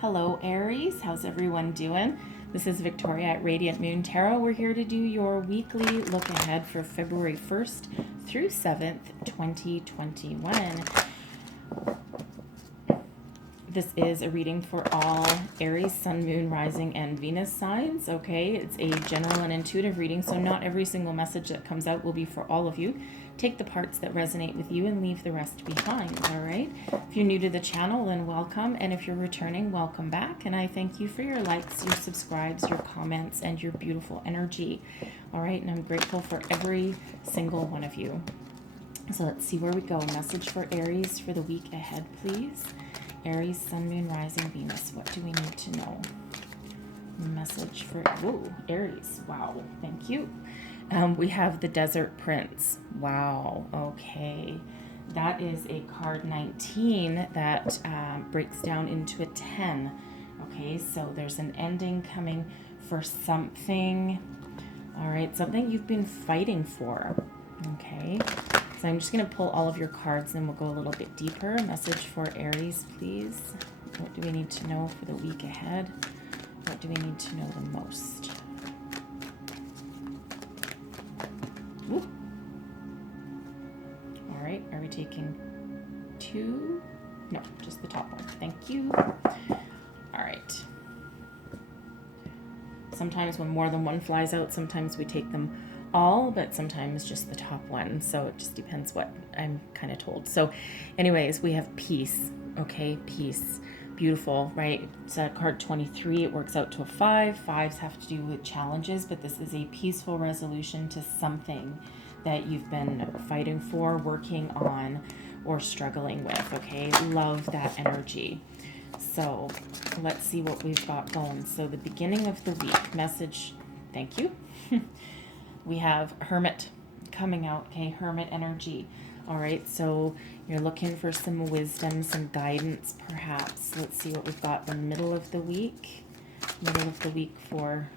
Hello Aries, how's everyone doing? This is Victoria at Radiant Moon Tarot. We're here to do your weekly look ahead for February 1st through 7th, 2021. This is a reading for all Aries, Sun, Moon, Rising, and Venus signs, okay? It's a general and intuitive reading, so not every single message that comes out will be for all of you. Take the parts that resonate with you and leave the rest behind, all right? If you're new to the channel, then welcome, and if you're returning, welcome back, and I thank you for your likes, your subscribes, your comments, and your beautiful energy, all right? And I'm grateful for every single one of you. So let's see where we go. Message for Aries for the week ahead, please. Aries, Sun, Moon, Rising, Venus. What do we need to know? Message for, whoa, Aries. Wow, thank you. We have the Desert Prince. Wow, okay. That is a card 19 that breaks down into a 10. Okay, so there's an ending coming for something. All right, something you've been fighting for. Okay, so I'm just going to pull all of your cards and we'll go a little bit deeper. Message for Aries, please. What do we need to know for the week ahead? What do we need to know the most? Ooh. All right, are we taking two? No, just the top one. Thank you. All right. Sometimes when more than one flies out, sometimes we take them all, but sometimes just the top one. So it just depends what I'm kind of told. So anyways, we have peace. Okay, peace. Beautiful, right? It's card 23. It works out to a 5. 5s have to do with challenges, but this is a peaceful resolution to something that you've been fighting for, working on, or struggling with. Okay, love that energy. So let's see what we've got going. So the beginning of the week message, thank you. We have Hermit coming out, okay, Hermit energy. All right, so you're looking for some wisdom, some guidance, perhaps. Let's see what we've got the middle of the week. Middle of the week for,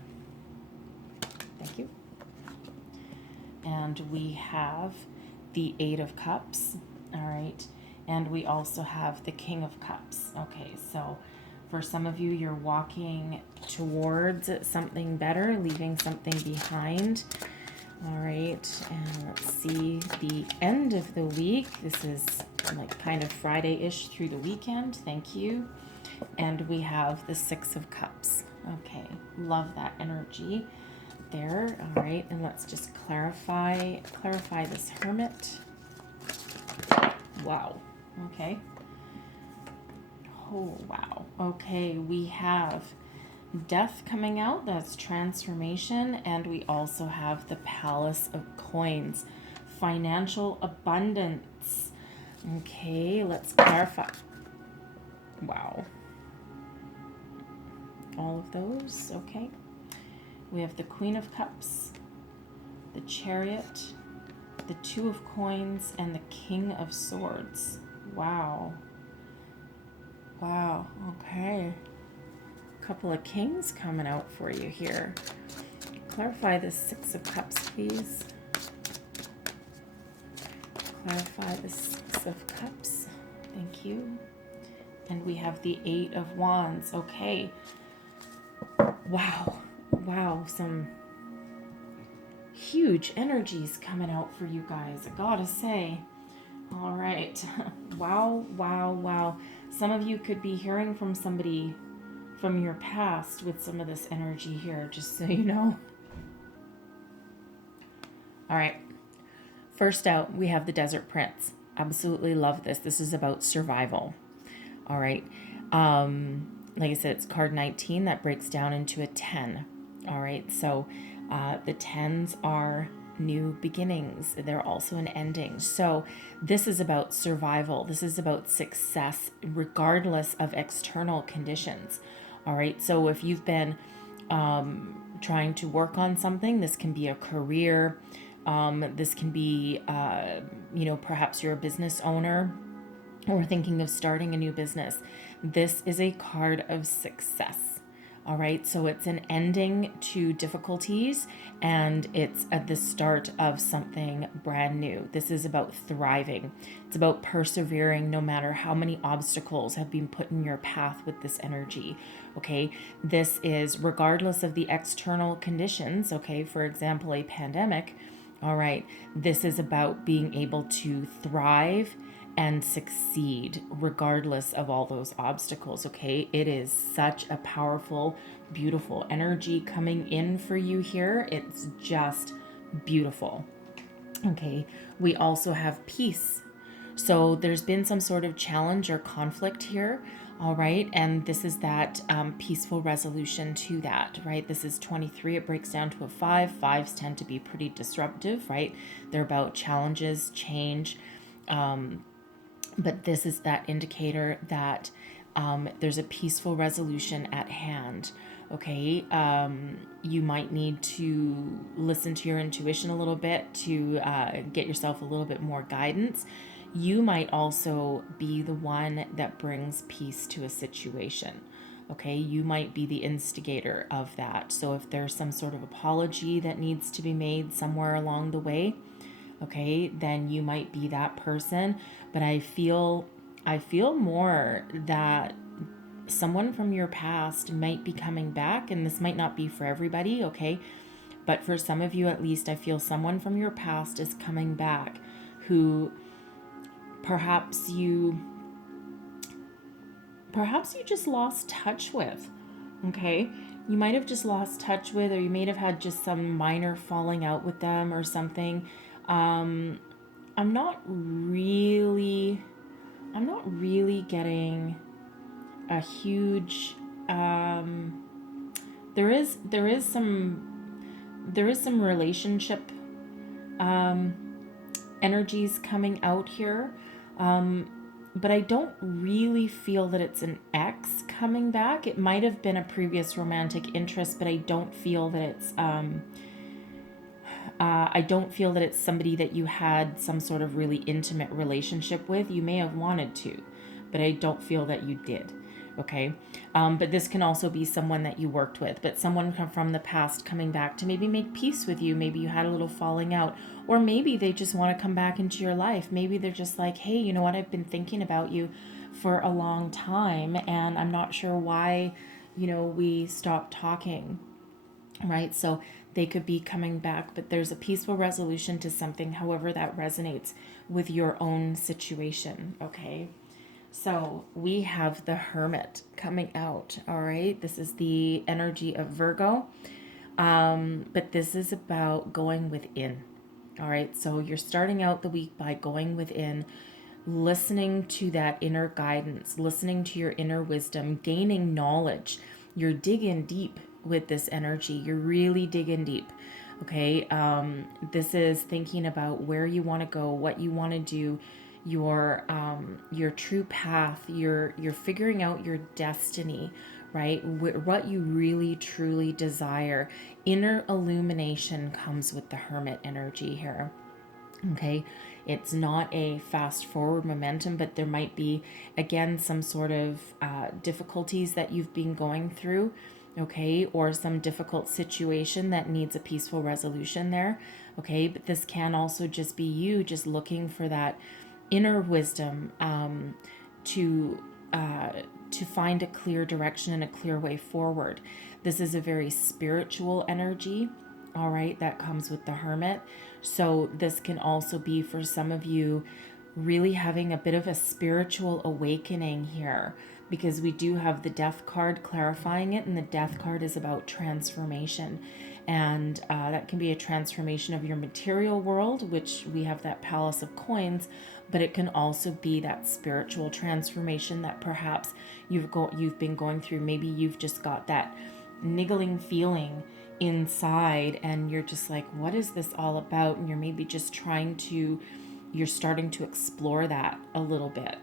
thank you. And we have the 8 of Cups, all right. And we also have the King of Cups. Okay, so for some of you, you're walking towards something better, leaving something behind. All right, and let's see the end of the week. This is like kind of Friday-ish through the weekend. Thank you. And we have the 6 of Cups. Okay, love that energy there. All right, and let's just clarify this Hermit. Wow. Okay. Oh, wow. Okay, we have Death coming out. That's transformation. And we also have the Palace of Coins. Financial abundance. Okay, let's clarify. Wow. All of those. Okay. We have the Queen of Cups, the Chariot, the 2 of Coins, and the King of Swords. Wow. Wow. Okay. Couple of kings coming out for you here. Clarify the 6 of Cups, please. Clarify the 6 of Cups. Thank you. And we have the 8 of Wands. Okay. Wow. Wow. Some huge energies coming out for you guys, I gotta say. All right. Wow, wow, wow. Some of you could be hearing from somebody from your past with some of this energy here, just so you know. All right. First out, we have the Desert Prince. Absolutely love this. This is about survival. All right. Like I said, it's card 19 that breaks down into a 10. All right. So the 10s are new beginnings. They're also an ending. So this is about survival. This is about success, regardless of external conditions. All right. So if you've been trying to work on something, this can be a career. This can be, perhaps you're a business owner or thinking of starting a new business. This is a card of success. All right, so it's an ending to difficulties and it's at the start of something brand new. This is about thriving. It's about persevering no matter how many obstacles have been put in your path with this energy. Okay, this is regardless of the external conditions. Okay, for example, a pandemic. All right, this is about being able to thrive and succeed regardless of all those obstacles. Okay, it is such a powerful, beautiful energy coming in for you here. It's just beautiful. Okay, we also have peace. So there's been some sort of challenge or conflict here. All right, and this is that peaceful resolution to that, right? This is 23. It breaks down to a 5. Fives tend to be pretty disruptive, right? They're about challenges, change, but this is that indicator that there's a peaceful resolution at hand. Okay, you might need to listen to your intuition a little bit to get yourself a little bit more guidance. You might also be the one that brings peace to a situation. Okay, you might be the instigator of that. So if there's some sort of apology that needs to be made somewhere along the way, okay, then you might be that person. But I feel more that someone from your past might be coming back, and this might not be for everybody, okay? But for some of you at least, I feel someone from your past is coming back who perhaps you just lost touch with. Okay? You might have just lost touch with, or you may have had just some minor falling out with them or something. I'm not really getting a huge there is some relationship energies coming out here, but I don't really feel that it's an ex coming back. It might have been a previous romantic interest, but I don't feel that it's somebody that you had some sort of really intimate relationship with. You may have wanted to, but I don't feel that you did. Okay. But this can also be someone that you worked with, but someone from the past coming back to maybe make peace with you. Maybe you had a little falling out, or maybe they just want to come back into your life. Maybe they're just like, hey, you know what? I've been thinking about you for a long time and I'm not sure why, we stopped talking. Right? So they could be coming back, but there's a peaceful resolution to something, however that resonates with your own situation. Okay. So we have the Hermit coming out. All right. This is the energy of Virgo. But this is about going within. All right. So you're starting out the week by going within, listening to that inner guidance, listening to your inner wisdom, gaining knowledge. You're digging deep with this energy. You're really digging deep. Okay. This is thinking about where you want to go, what you want to do, your true path. You're figuring out your destiny, right? What you really truly desire. Inner illumination comes with the Hermit energy here. Okay, it's not a fast forward momentum, but there might be, again, some sort of difficulties that you've been going through, okay, or some difficult situation that needs a peaceful resolution there, okay, but this can also just be you just looking for that inner wisdom to find a clear direction and a clear way forward. This is a very spiritual energy, all right, that comes with the Hermit. So this can also be for some of you really having a bit of a spiritual awakening here, because we do have the Death card clarifying it, and the Death card is about transformation. And that can be a transformation of your material world, which we have that Palace of Coins, but it can also be that spiritual transformation that perhaps you've been going through. Maybe you've just got that niggling feeling inside and you're just like, what is this all about? And you're maybe just you're starting to explore that a little bit.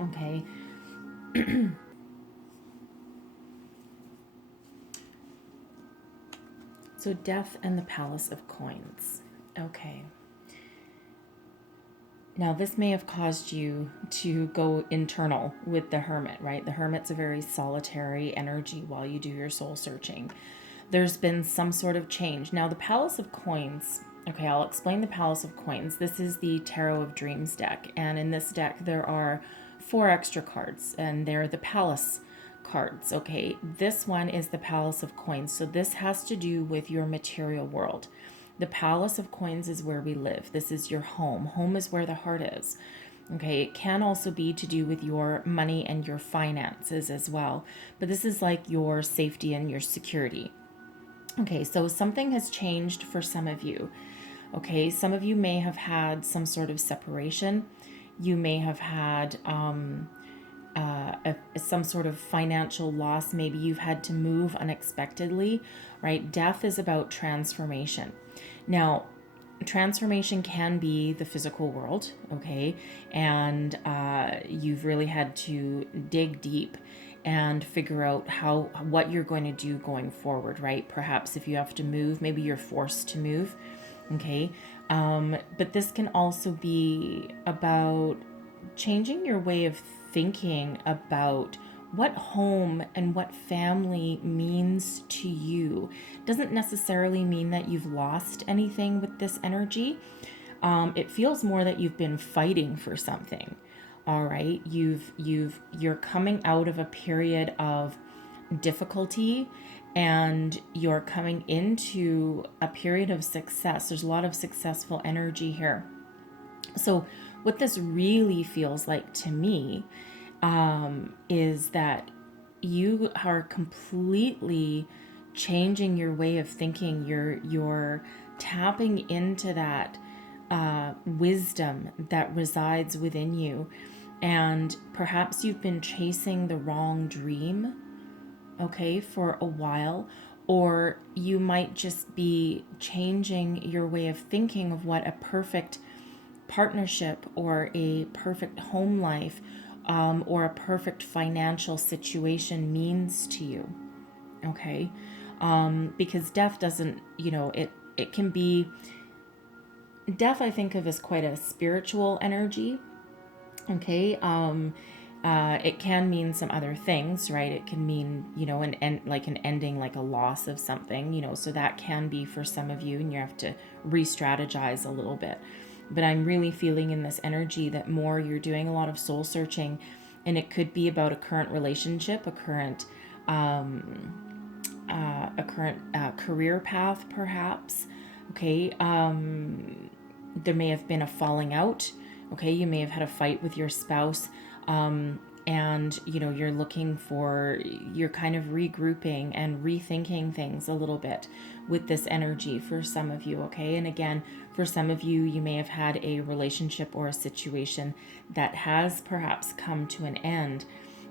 Okay. So Death and the Palace of Coins. Okay. Now, this may have caused you to go internal with the Hermit, right? The Hermit's a very solitary energy while you do your soul searching. There's been some sort of change. Now, the Palace of Coins, okay, I'll explain the Palace of Coins. This is the Tarot of Dreams deck. And in this deck, there are 4 extra cards, and they're the Palace cards, okay? This one is the Palace of Coins. So this has to do with your material world. The Palace of Coins is where we live. This is your home. Home is where the heart is. Okay, it can also be to do with your money and your finances as well. But this is like your safety and your security. Okay, so something has changed for some of you. Okay, some of you may have had some sort of separation. You may have had some sort of financial loss. Maybe you've had to move unexpectedly, right? Death is about transformation. Now, transformation can be the physical world, okay? And you've really had to dig deep and figure out what you're going to do going forward, right? Perhaps if you have to move, maybe you're forced to move, okay? But this can also be about changing your way of thinking about what home and what family means to you. Doesn't necessarily mean that you've lost anything with this energy. It feels more that you've been fighting for something. All right, you're coming out of a period of difficulty, and you're coming into a period of success. There's a lot of successful energy here. So what this really feels like to me is that you are completely changing your way of thinking. You're tapping into that wisdom that resides within you, and perhaps you've been chasing the wrong dream, okay, for a while, or you might just be changing your way of thinking of what a perfect partnership or a perfect home life or a perfect financial situation means to you, okay? Because death doesn't, it can be, death I think of as quite a spiritual energy, okay? It can mean some other things, right? It can mean, an end, like an ending, like a loss of something, so that can be for some of you, and you have to re-strategize a little bit. But I'm really feeling in this energy that more you're doing a lot of soul searching, and it could be about a current relationship, a current career path, perhaps. Okay, there may have been a falling out. Okay, you may have had a fight with your spouse, and you're kind of regrouping and rethinking things a little bit with this energy for some of you. Okay, and again, for some of you, you may have had a relationship or a situation that has perhaps come to an end,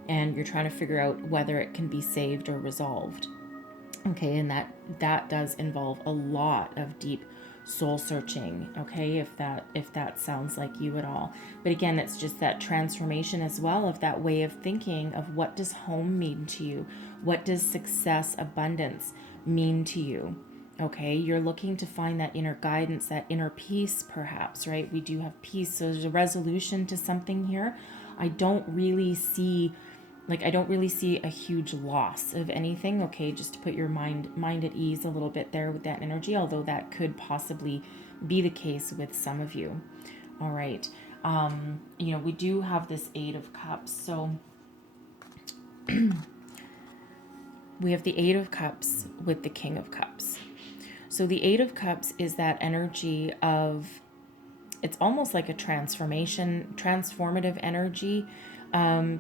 and you're trying to figure out whether it can be saved or resolved. Okay, and that does involve a lot of deep soul searching, okay, if that sounds like you at all. But again, it's just that transformation as well of that way of thinking of what does home mean to you? What does success, abundance mean to you? Okay, you're looking to find that inner guidance, that inner peace, perhaps, right? We do have peace, so there's a resolution to something here. I don't really see a huge loss of anything, okay, just to put your mind at ease a little bit there with that energy, although that could possibly be the case with some of you. All right, we do have this 8 of Cups, so we have the 8 of Cups with the King of Cups. So the 8 of Cups is that energy of, it's almost like a transformative energy,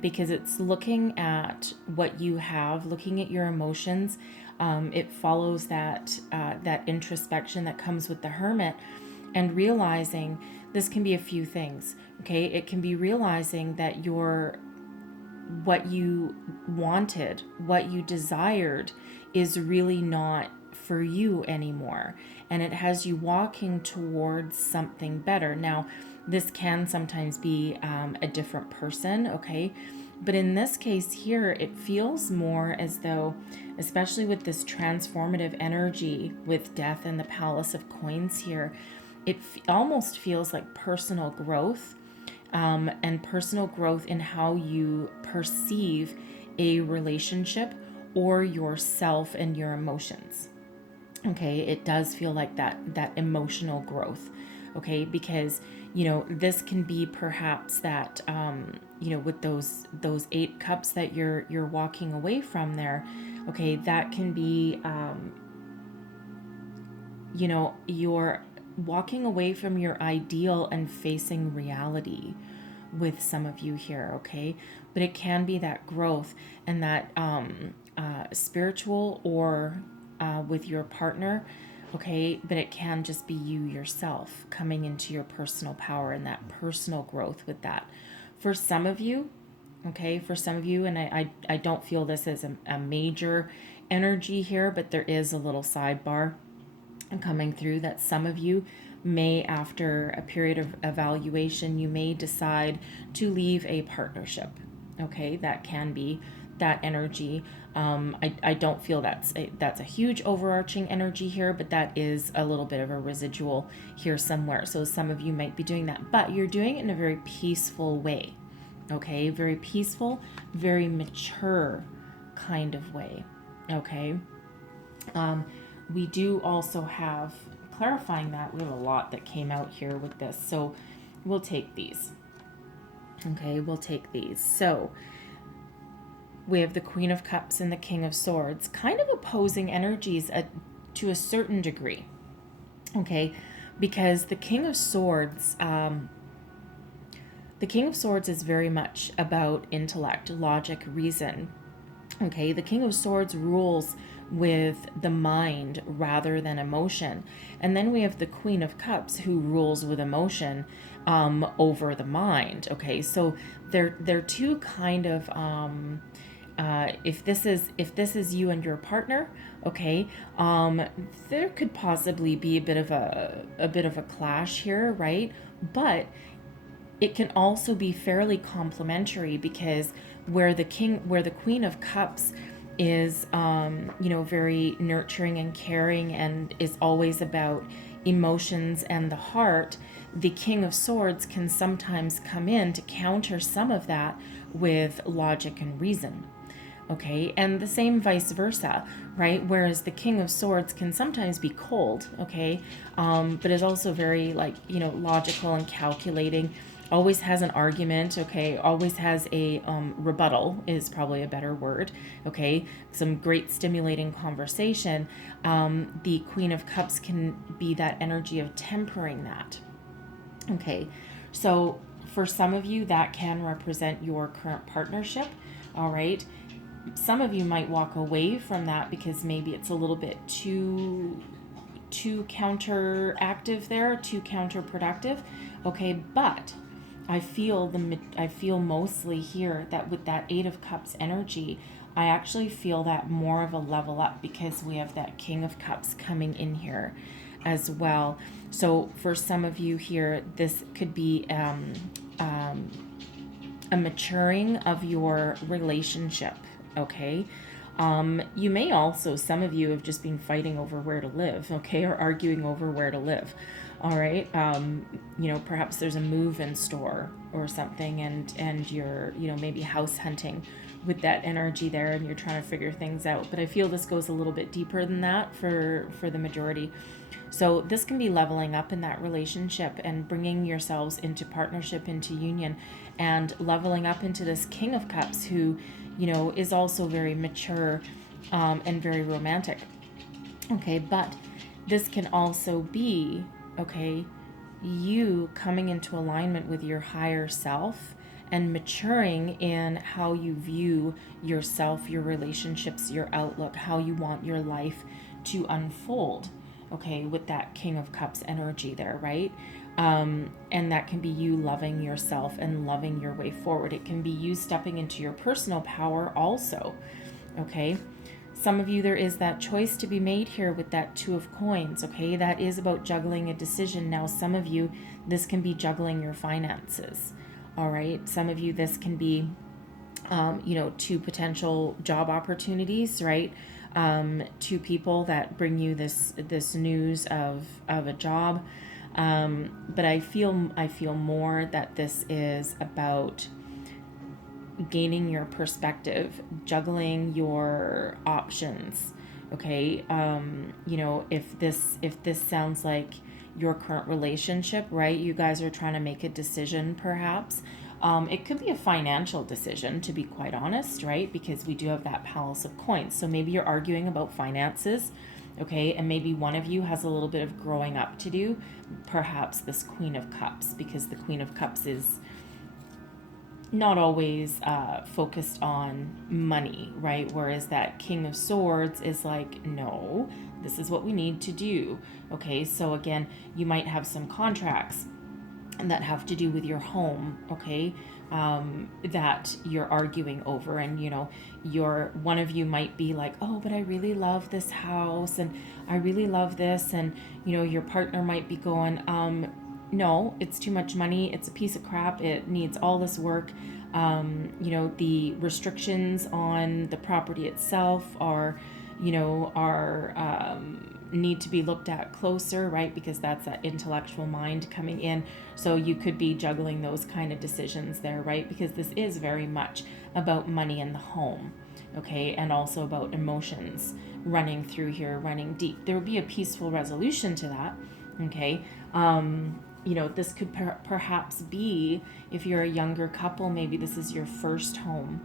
because it's looking at what you have, looking at your emotions. It follows that introspection that comes with the Hermit, and realizing this can be a few things. Okay, it can be realizing that what you wanted, what you desired, is really not for you anymore, and it has you walking towards something better. Now, this can sometimes be a different person, okay? But in this case here, it feels more as though, especially with this transformative energy with death and the Palace of Coins here, almost feels like personal growth, and personal growth in how you perceive a relationship or yourself and your emotions. Okay, it does feel like that emotional growth. Okay, because this can be perhaps that with those 8 cups that you're walking away from there. Okay, that can be you're walking away from your ideal and facing reality with some of you here. Okay, but it can be that growth and that spiritual or with your partner. Okay, but it can just be you yourself coming into your personal power and that personal growth with that. For some of you, okay, and I don't feel this as a major energy here, but there is a little sidebar coming through that some of you may, after a period of evaluation, you may decide to leave a partnership. Okay, that can be that energy. I don't feel that's a huge overarching energy here, but that is a little bit of a residual here somewhere. So some of you might be doing that, but you're doing it in a very peaceful way. Okay, very peaceful, very mature kind of way. Okay. We do also have, clarifying that, we have a lot that came out here with this. So we'll take these. Okay, we'll take these. So we have the Queen of Cups and the King of Swords, kind of opposing energies to a certain degree. Okay, because the King of Swords, is very much about intellect, logic, reason. Okay, the King of Swords rules with the mind rather than emotion. And then we have the Queen of Cups who rules with emotion over the mind. Okay, so they're two kind of if this is you and your partner, okay, there could possibly be a bit of a clash here, right? But it can also be fairly complementary, because where the Queen of Cups is very nurturing and caring and is always about emotions and the heart, the King of Swords can sometimes come in to counter some of that with logic and reason. Okay, and the same vice versa, right? Whereas the King of Swords can sometimes be cold, okay, but is also very logical and calculating, always has an argument, okay, always has a rebuttal is probably a better word, okay, some great stimulating conversation. The Queen of Cups can be that energy of tempering that. Okay, so for some of you that can represent your current partnership. All right, some of you might walk away from that because maybe it's a little bit too counteractive there, too counterproductive. Okay, but I feel mostly here that with that 8 of Cups energy, I actually feel that more of a level up, because we have that King of Cups coming in here as well. So for some of you here, this could be a maturing of your relationship. Okay. You may also, some of you have just been fighting over where to live, okay, or arguing over where to live. All right. Perhaps there's a move in store or something, and you're, maybe house hunting with that energy there, and you're trying to figure things out. But I feel this goes a little bit deeper than that for the majority. So this can be leveling up in that relationship and bringing yourselves into partnership, into union, and leveling up into this King of Cups who, is also very mature and very romantic. Okay, but this can also be, okay, you coming into alignment with your higher self and maturing in how you view yourself, your relationships, your outlook, how you want your life to unfold. Okay, with that King of Cups energy there, right? And that can be you loving yourself and loving your way forward. It can be you stepping into your personal power also. Okay, some of you, there is that choice to be made here with that 2 of Coins. Okay, that is about juggling a decision. Now, some of you, this can be juggling your finances. All right, some of you, this can be 2 potential job opportunities, right? 2 people that bring you this news of a job. But I feel more that this is about gaining your perspective, juggling your options. Okay, if this sounds like your current relationship, right? You guys are trying to make a decision, perhaps. It could be a financial decision, to be quite honest, right? Because we do have that Palace of Coins. So maybe you're arguing about finances, okay? And maybe one of you has a little bit of growing up to do, perhaps this Queen of Cups, because the Queen of Cups is not always focused on money, right? Whereas that King of Swords is like, no, this is what we need to do. Okay, so again, you might have some contracts that have to do with your home, okay, that you're arguing over, and one of you might be like, oh, but I really love this house and I really love this, and your partner might be going, no, it's too much money, it's a piece of crap, it needs all this work. The restrictions on the property itself are need to be looked at closer, right? Because that's that intellectual mind coming in. So you could be juggling those kind of decisions there, right? Because this is very much about money in the home, okay? And also about emotions running through here, running deep. There would be a peaceful resolution to that, okay? This could perhaps be, if you're a younger couple, maybe this is your first home,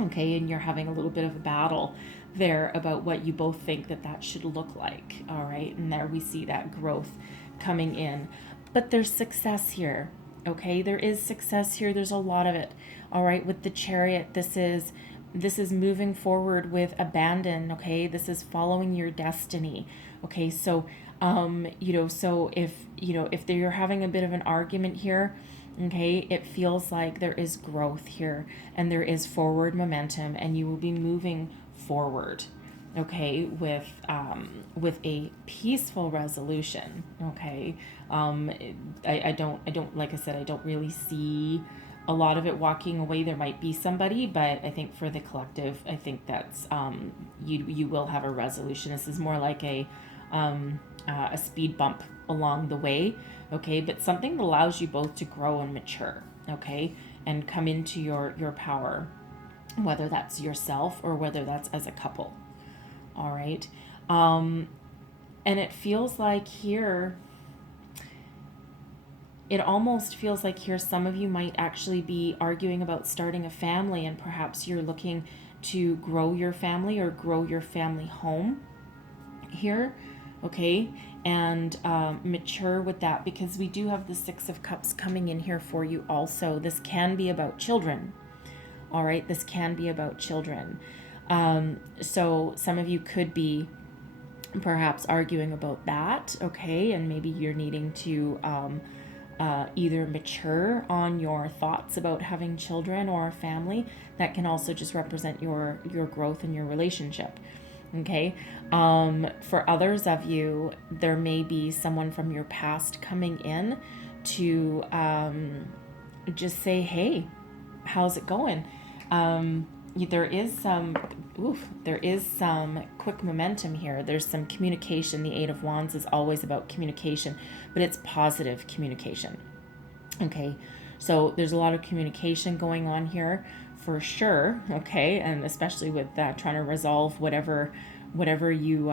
okay? And you're having a little bit of a battle there about what you both think that should look like, all right? And there we see that growth coming in. But there's success here, okay? There is success here. There's a lot of it, all right? With the Chariot, this is moving forward with abandon, okay? This is following your destiny, okay? So, so if you're having a bit of an argument here, okay, it feels like there is growth here and there is forward momentum, and you will be moving forward, okay, with a peaceful resolution, okay. I don't like I said, I don't really see a lot of it walking away. There might be somebody, but I think for the collective, I think that's you will have a resolution. This is more like a speed bump along the way, okay, but something that allows you both to grow and mature, okay, and come into your power, whether that's yourself or whether that's as a couple, all right. And it feels like here, it almost feels like here some of you might actually be arguing about starting a family, and perhaps you're looking to grow your family or grow your family home here, okay, and mature with that, because we do have the Six of Cups coming in here for you also. This can be about children, all right? This can be about children. So some of you could be perhaps arguing about that, okay, and maybe you're needing to either mature on your thoughts about having children or a family. That can also just represent your growth in your relationship. Okay. For others of you, there may be someone from your past coming in to just say, hey, how's it going? There is some quick momentum here. There's some communication. The Eight of Wands is always about communication, but it's positive communication. Okay. So there's a lot of communication going on here, for sure, okay, and especially with trying to resolve whatever you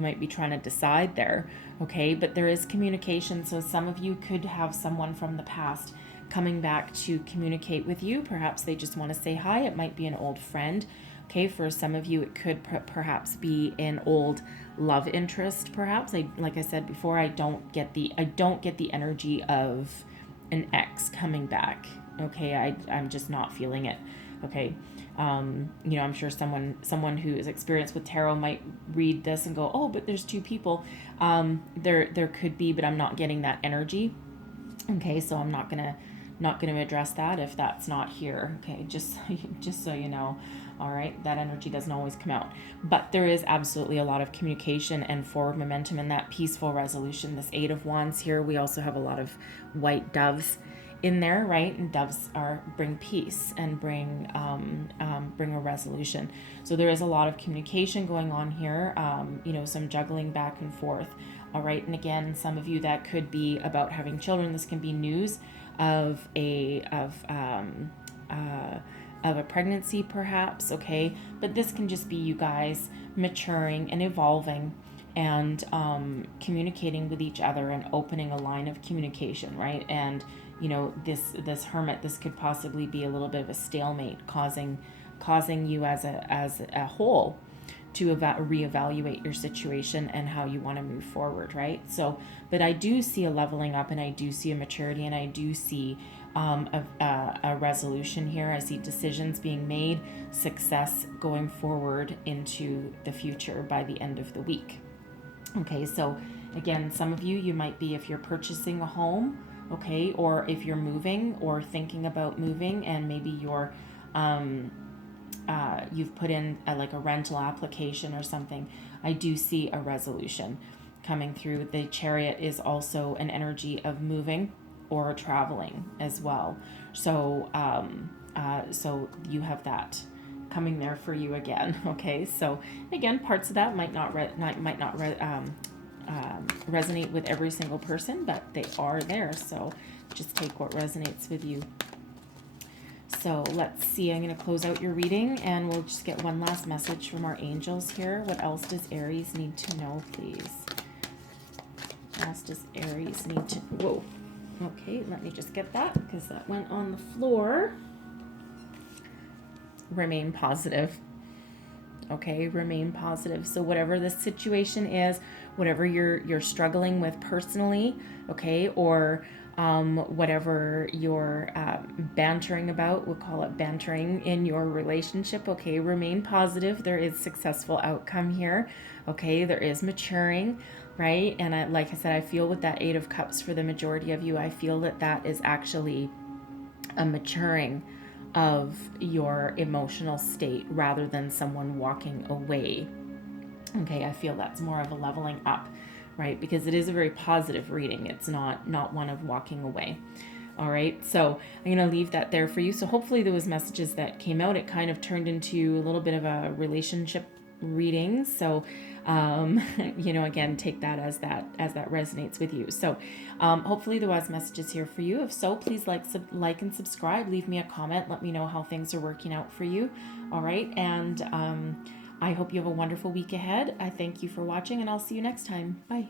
might be trying to decide there, okay. But there is communication, so some of you could have someone from the past coming back to communicate with you. Perhaps they just want to say hi. It might be an old friend, okay. For some of you, it could perhaps be an old love interest. Perhaps, like I said before, I don't get the energy of an ex coming back, okay. I'm just not feeling it. Okay, I'm sure someone who is experienced with tarot might read this and go, oh, but there's two people. There could be, but I'm not getting that energy. Okay, so I'm not gonna address that if that's not here. Okay, just so you know. All right, that energy doesn't always come out, but there is absolutely a lot of communication and forward momentum in that peaceful resolution. This Eight of Wands here. We also have a lot of white doves in there, right? And doves bring peace and bring a resolution. So there is a lot of communication going on here. Some juggling back and forth. All right, and again, some of you, that could be about having children. This can be news of a pregnancy, perhaps. Okay, but this can just be you guys maturing and evolving and communicating with each other and opening a line of communication, right? And this hermit, this could possibly be a little bit of a stalemate, causing you as a whole to reevaluate your situation and how you want to move forward, right? So, but I do see a leveling up, and I do see a maturity, and I do see a resolution here. I see decisions being made, success going forward into the future by the end of the week. Okay, so again, some of you might be, if you're purchasing a home, okay, or if you're moving or thinking about moving, and maybe you're you've put in like a rental application or something. I do see a resolution coming through. The Chariot is also an energy of moving or traveling as well. So so you have that coming there for you again. Okay, so again, parts of that might not resonate with every single person, but they are there. So just take what resonates with you. So let's see, I'm going to close out your reading, and we'll just get one last message from our angels here. What else does Aries need to know, please? What else does Aries need to... Whoa. Okay, let me just get that, because that went on the floor. Remain positive. Okay, remain positive. So whatever the situation is, whatever you're struggling with personally, okay, or whatever you're bantering about, we'll call it bantering in your relationship, okay, remain positive. There is successful outcome here, okay, there is maturing, right? And like I said, I feel with that Eight of Cups for the majority of you, I feel that is actually a maturing of your emotional state rather than someone walking away. Okay, I feel that's more of a leveling up, right? Because it is a very positive reading. It's not one of walking away. All right, so I'm going to leave that there for you. So hopefully those messages that came out, it kind of turned into a little bit of a relationship reading. So again, take that as that resonates with you. So hopefully there was messages here for you. If so, please like and subscribe, leave me a comment, let me know how things are working out for you. All right, and I hope you have a wonderful week ahead. I thank you for watching, and I'll see you next time. Bye.